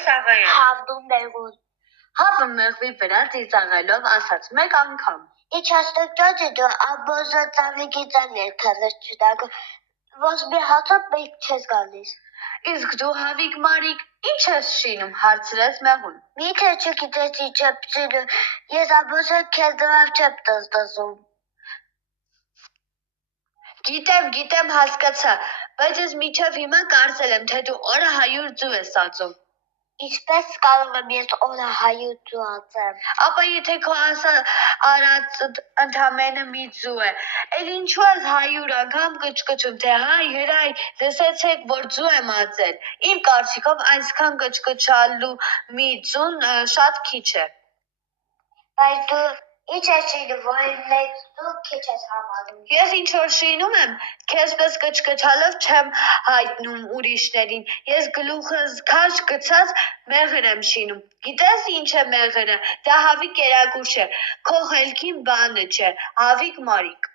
Ես աղայեմ։ Հավդում նեղուն։ Հավը մեղվի վրա ծիծաղելով ասաց մեկ անգամ. Իչ աստղճոճը դու աբոզածավի գիծաներ քարս չտակ, ոնց մի հացապ մեկ չես գալիս։ Իսկ դու հավիկ մարիկ ինչ ես շինում, հարցրեց մեղուն։ Միթե չգիտես ինչ եմ շինում, ես աբոզը քեզ դրավ չեմ տզտզում։ Գիտեմ, հասկացա, բայց ես մինչև հիմա կարծել եմ, թե դու օրը 100 ձու ես ածում։ Ինչպես կարող եմ ես օրը 100 ձու ածեմ։ Ապա եթե քո արածդ ընդամենը մի ձու է, էլ ինչու ես 100 անգամ կչկչում, թե հայ, լսեցեք, որ ձու եմ ածել։ Իմ կարծիքով այսքան կչկչալու մի ձուն շատ քիչ է։ Բայց դու ինչ ես շինում, որ մեկ ձու քիչ ես համարում։ Ես ինչ որ շինում եմ, քեզպես կչկչալով չեմ հայտնում ուրիշներին։ Ես գլուխս քաշ գցած մեղր եմ շինում։ Գիտես ինչ է մեղրը։ Դա հավիկ կերակուր չէ, քո խելքին բանը չէ, հավիկ մարիկ։